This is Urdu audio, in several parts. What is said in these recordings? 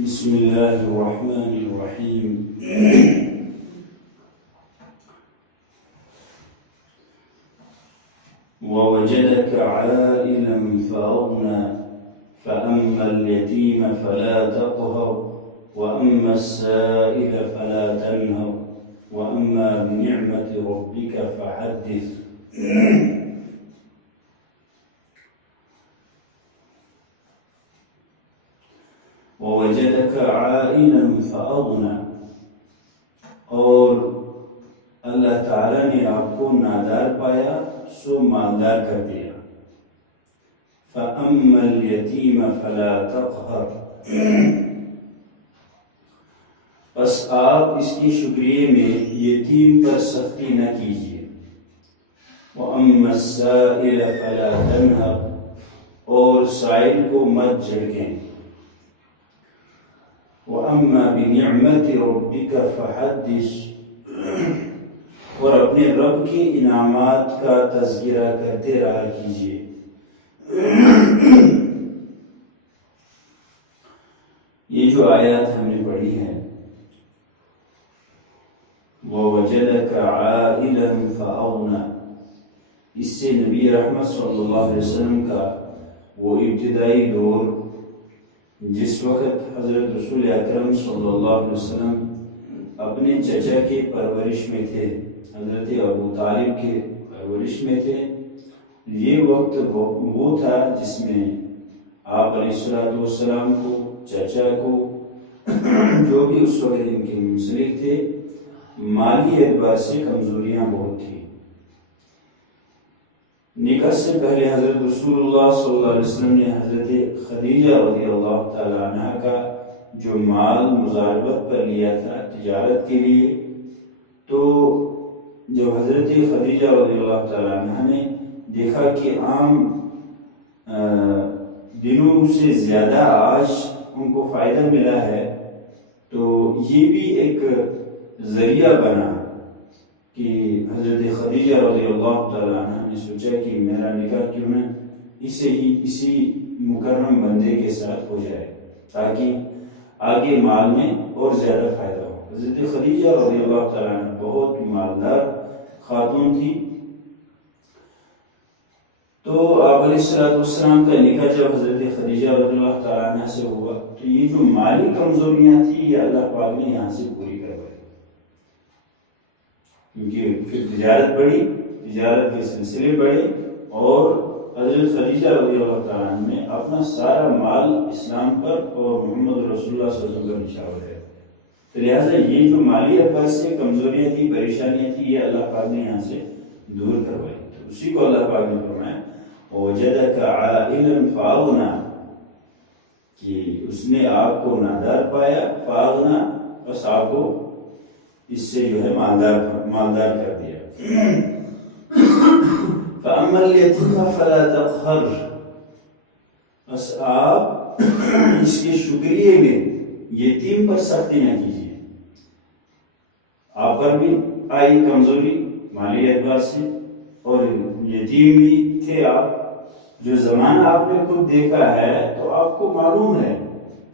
بسم الله الرحمن الرحيم ووجدك عائلا فأغنى فأما اليتيم فلا تقهر وأما السائل فلا تنهر وأما بنعمة ربك فحدث ووجدك عائلا فأغنى، اور اللہ تعالیٰ نے آپ کو نادار پایا سو مالدار کر دیا۔ فَأَمَّا الْيَتِيمَ فَلَا تَقْهَرْ، بس آپ اس کی شکریہ میں یتیم پر سختی نہ کیجیے۔ وَأَمَّا السَّائِلَ فَلَا تَنْهَرْ، اور سائل کو مت جھڑکیں۔ وَأَمَّا بِنِعْمَةِ رَبِّكَ فَحَدِّثْ، اور اپنے رب کے انعامات کا تذکرہ کرتے رہا کیجیے۔ یہ جو آیات ہم نے پڑھی ہے، وَوَجَدَكَ عَائِلًا فَأَغْنَى، اس سے نبی رحمت صلی اللہ علیہ وسلم کا وہ ابتدائی دور، جس وقت حضرت رسول اکرم صلی اللہ علیہ وسلم اپنے چچا کے پرورش میں تھے، حضرت ابو طالب کے پرورش میں تھے، یہ وقت وہ تھا جس میں آپ علیہ السلام کو، چچا کو، جو بھی اس وقت ان کے منسلک تھے، مالی اعتبار سے کمزوریاں بہت تھیں۔ نکاح سے پہلے حضرت رسول اللہ صلی اللہ علیہ وسلم نے حضرت خدیجہ رضی اللہ تعالیٰ عنہ کا جو مال مزاربت پر لیا تھا تجارت کے لیے، تو جب حضرت خدیجہ رضی اللہ تعالیٰ عنہ نے دیکھا کہ عام دنوں سے زیادہ آج ان کو فائدہ ملا ہے، تو یہ بھی ایک ذریعہ بنا کہ حضرت خدیجہ رضی اللہ تعالیٰ عنہ نے سوچا کہ میرا نکاح کیوں نہ اسی مکرم بندے کے ساتھ ہو جائے، تاکہ آگے مال میں اور زیادہ فائدہ ہو۔ حضرت خدیجہ رضی اللہ تعالیٰ عنہ بہت مالدار خاتون تھی، تو آپ علیہ السلام کا نکاح جب حضرت خدیجہ رضی اللہ تعالیٰ عنہ سے ہوا، تو یہ جو مالی کمزوریاں تھیں یہ اللہ پاک نے یہاں سے پوری کروائی، کیونکہ پھر تجارت بڑھی، تجارت کے سلسلے بڑھے، اور حضرت خدیجہ رضی اللہ تعالیٰ عنہ نے اپنا سارا مال اسلام پر اور محمد رسول اللہ صلی اللہ علیہ وسلم پر نچھاور ہے، تو لہٰذا یہ جو مالی اعتبار سے کمزوریاں تھیں، پریشانیاں تھیں، یہ اللہ پاک نے یہاں سے دور کروائی۔ تو اسی کو اللہ پاک نے فرمایا وَوَجَدَكَ عَائِلًا فَأَغْنَى، کہ اس نے آپ کو نادار پایا، فَأَغْنَى، بس آپ کو اس سے جو ہے مالدار کر دیا۔ فَأَمَّا الْيَتِيمَ فَلَا تَقْهَرْ، بس آپ اس کے شکریہ میں یتیم پر سختی نہ کیجیے۔ آپ پر بھی آئی کمزوری مالی اعتبار سے، اور یتیم بھی تھے آپ، جو زمانہ آپ نے خود دیکھا ہے تو آپ کو معلوم ہے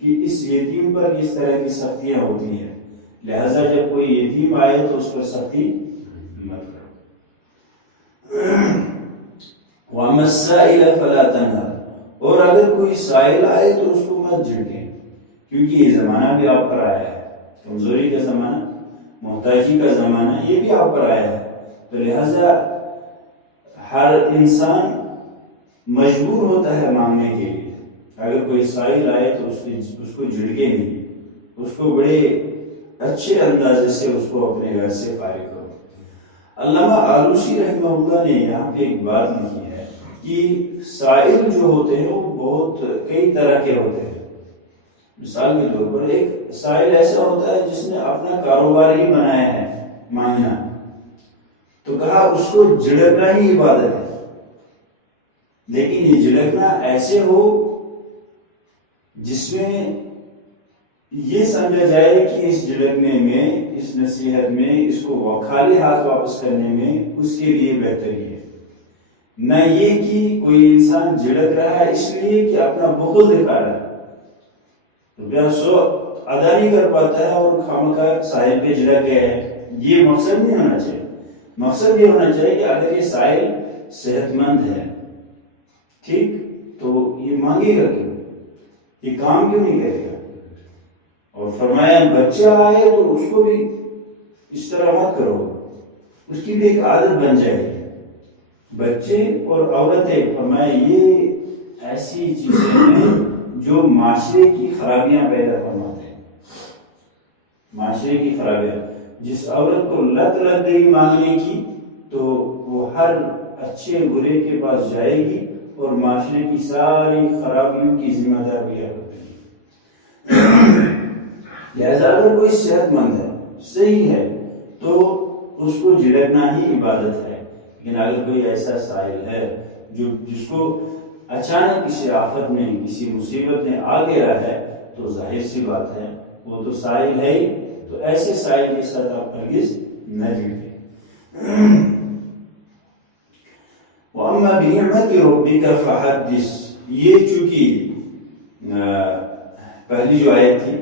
کہ اس یتیم پر کس طرح کی سختیاں ہوتی ہیں، لہذا جب کوئی یتیم آئے تو اس پر سختی مت کرو۔ وَأَمَّا السَّائِلَ فَلَا تَنْهَرْ، اور اگر کوئی سائل آئے تو اس کو مت جھڑکیں، کیونکہ یہ زمانہ بھی آپ پر آیا ہے، کمزوری کا زمانہ، محتاجی کا زمانہ، یہ بھی آپ پر آیا ہے، تو لہذا ہر انسان مجبور ہوتا ہے مانگنے کے لیے۔ اگر کوئی سائل آئے تو اس کو جھڑکے نہیں، اس کو بڑے اچھے اندازے سے اس کو اپنے گھر سے فارغ کرو۔ علامہ آلوسی رحمہ اللہ نے یہاں پہ ایک بات لکھی ہے کہ سائل جو ہوتے ہیں وہ بہت کئی طرح کے ہوتے ہیں۔ مثال کے طور پر ایک سائل ایسا ہوتا ہے جس نے اپنا کاروبار ہی بنایا ہے مانگنا، تو کہا اس کو جھڑکنا ہی عبادت ہے، لیکن یہ جھڑکنا ایسے ہو جس میں یہ سمجھا جائے کہ اس جھڑکنے میں، اس نصیحت میں، اس کو خالی ہاتھ واپس کرنے میں اس کے لیے بہتری ہے، نہ یہ کہ کوئی انسان جھڑک رہا ہے اس لیے کہ اپنا بخل دکھا رہا ہے، روپیہ 100 ادا نہیں کر پاتا ہے اور خامخواہ ساحل پہ جڑا گیا ہے، یہ مقصد نہیں ہونا چاہیے۔ مقصد یہ ہونا چاہیے کہ اگر یہ ساحل صحت مند ہے، ٹھیک، تو یہ مانگے گا کیوں، یہ کام کیوں نہیں کرے گا؟ اور فرمایا بچہ آئے تو اس کو بھی اس طرح مت کرو، اس کی بھی ایک عادت بن جائے گی۔ بچے اور عورتیں، فرمایا یہ ایسی چیزیں ہیں جو معاشرے کی خرابیاں پیدا فرماتے ہیں، معاشرے کی خرابیاں۔ جس عورت کو لت لگ گئی مانگنے کی تو وہ ہر اچھے برے کے پاس جائے گی اور معاشرے کی ساری خرابیوں کی ذمہ دار بھی ہوتی ہے۔ لہذا اگر کوئی صحت مند ہے، صحیح ہے، تو اس کو جھڑکنا ہی عبادت ہے۔ لیکن اگر کوئی ایسا سائل ہے جس کو اچانک کسی آفت میں، کسی مصیبت میں آ گیا ہے، تو ظاہر سی بات ہے وہ تو سائل ہے ہی، تو ایسے سائل کے ساتھ آپ ہرگز نہ جڑیں۔ وَأَمَّا بِنِعْمَةِ رَبِّكَ فَحَدِّثْ، یہ چونکہ پہلی جو آیت تھی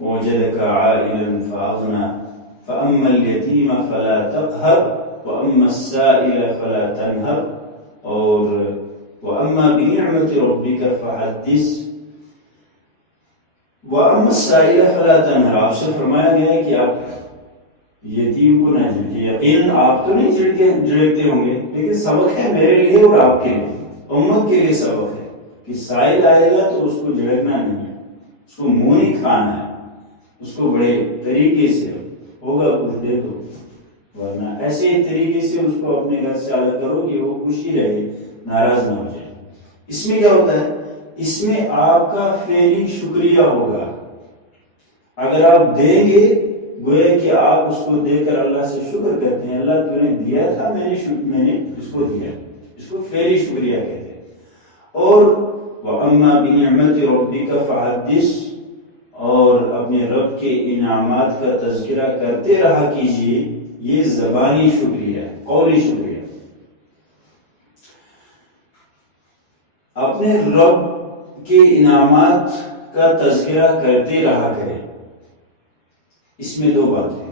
وَوَجَدَكَ عَائِلًا فَأَغْنَىٰ فَأَمَّا الْيَتِيمَ فَلَا تَقْهَرْ وَأَمَّا السَّائِلَ فَلَا تَنْهَرْ، اور وَأَمَّا بِنِعْمَةِ رَبِّكَ فَحَدِّثْ وَأَمَّا السَّائِلَ فَلَا تَنْهَرْ۔ آپ سے فرمایا گیا ہے کہ آپ یتیم کو نہ جھڑکیں۔ یقیناً آپ تو نہیں جھڑکتے ہوں گے، لیکن سبق ہے میرے لیے اور آپ کے لیے، امت کے لیے سبق ہے کہ سائل آئے گا تو اس کو جھڑکنا نہیں ہے، اس کو منہ نہیں کھانا ہے، اس کو بڑے طریقے سے ہوگا کچھ دے دو، ورنہ ایسے طریقے سے اس کو اپنے گھر سے الگ کرو کہ وہ خوشی رہے، ناراض نہ ہو جائے۔ اس میں کیا ہوتا ہے؟ اس میں آپ کا فعلی شکریہ ہوگا۔ اگر آپ دیں گے، گویا کہ آپ اس کو دے کر اللہ سے شکر کرتے ہیں، اللہ تو نے دیا تھا، میں نے اس کو دیا، اس کو فعلی شکریہ کہتے ہیں۔ اور وَأَمَّا بِنِعْمَةِ رَبِّكَ فَحَدِّثْ، اور اپنے رب کے انعامات کا تذکرہ کرتے رہا کیجئے، یہ زبانی شکریہ، قولی شکریہ۔ اپنے رب کے انعامات کا تذکرہ کرتے رہا کرے۔ اس میں دو باتیں،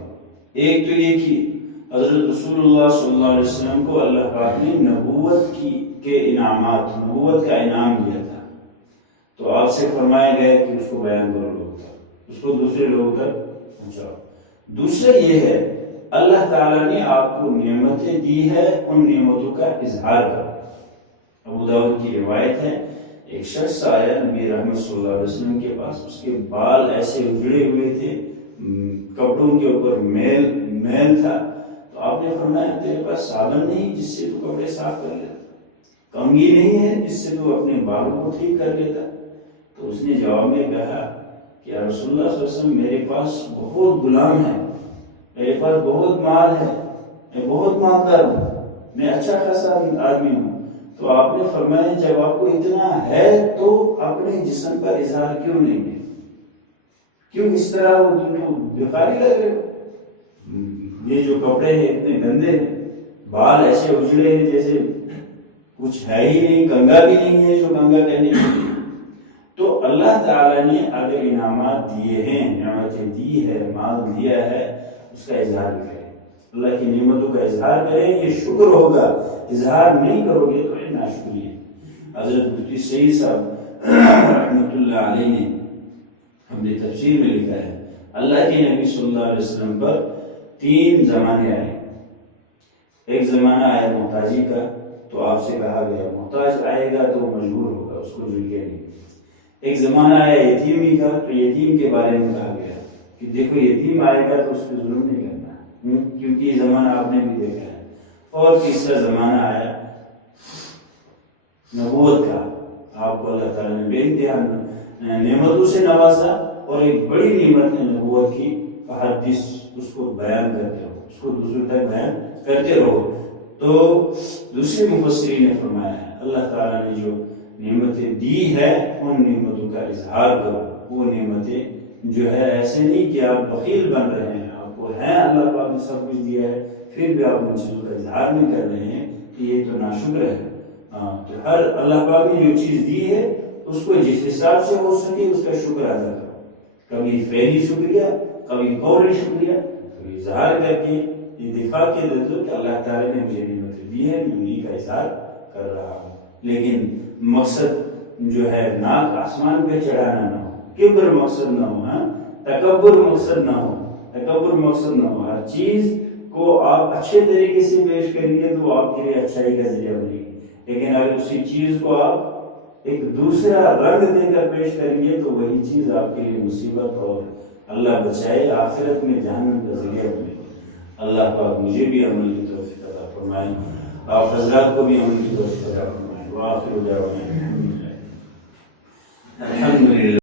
ایک تو یہ کہ حضرت رسول اللہ صلی اللہ علیہ وسلم کو اللہ پاک نے نبوت کے انعامات، نبوت کا انعام دیا تھا، تو آپ سے فرمایا گیا کہ اس کو بیان کرو لوگوں تک، اس کو دوسرے لوگوں تک پہنچاؤ۔ دوسرا یہ ہے اللہ تعالیٰ نے آپ کو نعمتیں دی ہے، ان نعمتوں کا اظہار کرو۔ ابو داؤد کی روایت ہے، ایک شخص آیا نبی رحمت صلی اللہ علیہ وسلم کے پاس، اس کے بال ایسے اجڑے ہوئے تھے، کپڑوں کے اوپر میل تھا، تو آپ نے فرمایا تیرے پاس صابن نہیں جس سے تو کپڑے صاف کر لیتا، کنگھی نہیں ہے جس سے تو اپنے بالوں کو ٹھیک کر لیتا؟ تو اس نے جواب میں کہا کہ یا رسول اللہ صلی اللہ علیہ وسلم، میرے پاس بہت غلام ہیں، میرے پاس بہت مال ہے، میں بہت مالدار ہوں، میں اچھا خاصا آدمی ہوں۔ تو آپ نے فرمایا جب آپ کو اتنا ہے تو اپنے جسم کا اظہار کیوں نہیں ہے؟ کیوں اس طرح وہ تم کو بخاری لگ رہے ہو؟ یہ جو کپڑے ہیں اتنے گندے ہیں، بال ایسے اجڑے ہیں جیسے کچھ ہے ہی نہیں، کنگا بھی نہیں ہے جو کنگا کرنے کے لیے۔ تو اللہ تعالیٰ نے اگر انعامات دیے ہیں، نعمتیں دی ہے، مال دیا ہے، اس کا اظہار کریں، اللہ کی نعمتوں کا اظہار کریں، یہ شکر ہوگا۔ اظہار نہیں کرو گے تو یہ ناشکری ہے۔ حضرت مفتی سعید صاحب رحمۃ اللہ علیہ نے اپنی تفسیر میں لکھا ہے، اللہ کے نبی صلی اللہ علیہ وسلم پر 3 زمانے آئے۔ ایک زمانہ آیا محتاجی کا، تو آپ سے کہا گیا محتاج آئے گا تو مجبور ہوگا، اس کو جھڑکے نہیں۔ ایک زمانہ آیا یتیمی کا، تو یتیم کے بارے میں کہا گیا کہ دیکھو یتیم آئے گا تو اس پہ ظلم نہیں کرنا، کیونکہ یہ زمانہ آپ نے بھی دیکھا ہے۔ اور تیسرا زمانہ آیا نبوت کا، آپ کو اللہ تعالیٰ نے بے انتہا نعمتوں سے نوازا، اور ایک بڑی نعمت ہے نبوت کی، فحدث، اس کو بیان کرتے رہو، اس کو دوسروں تک بیان کرتے رہو۔ تو دوسرے مفسرین نے فرمایا ہے اللہ تعالیٰ نے جو نعمتیں دی ہے ان نعمتوں کا اظہار کرو۔ وہ نعمتیں جو ہے ایسے نہیں کہ آپ بخیل بن رہے ہیں، آپ کو ہے، اللہ پاک نے سب کچھ دیا ہے، پھر بھی آپ ان چیزوں کا اظہار نہیں کر رہے ہیں، کہ یہ تو ناشکر ہے۔ تو ہر اللہ پاک نے جو چیز دی ہے اس کو جس حساب سے ہو سکے اس کا شکر ادا کرو۔ کبھی فعلی شکریہ، کبھی قولی شکریہ، کبھی اظہار کر کے یہ دکھا کے دے دو کہ اللہ تعالیٰ نے مجھے نعمت دی ہے، میں انہیں کا اظہار کر رہا ہوں۔ لیکن مقصد جو ہے ناک آسمان پہ چڑھانا نہ ہو، کبر مقصد نہ ہو، تکبر مقصد نہ ہو، تکبر مقصد نہ ہو۔ ہر چیز کو آپ اچھے طریقے سے پیش کریں گے تو آپ کے لیے اچھائی کا ذریعہ بنے گی، لیکن اگر اسی چیز کو آپ ایک دوسرا رنگ دے کر پیش کریں گے تو وہی چیز آپ کے لیے مصیبت اور اللہ بچائے آخرت میں جہنم کا ذریعہ بنے گی۔ اللہ پاک مجھے بھی عمل کی توفیق عطا فرمائے، آپ حضرات کو بھی عمل کی توفیق عطا فرمائے۔ وآخر دعوانا الحمدللہ۔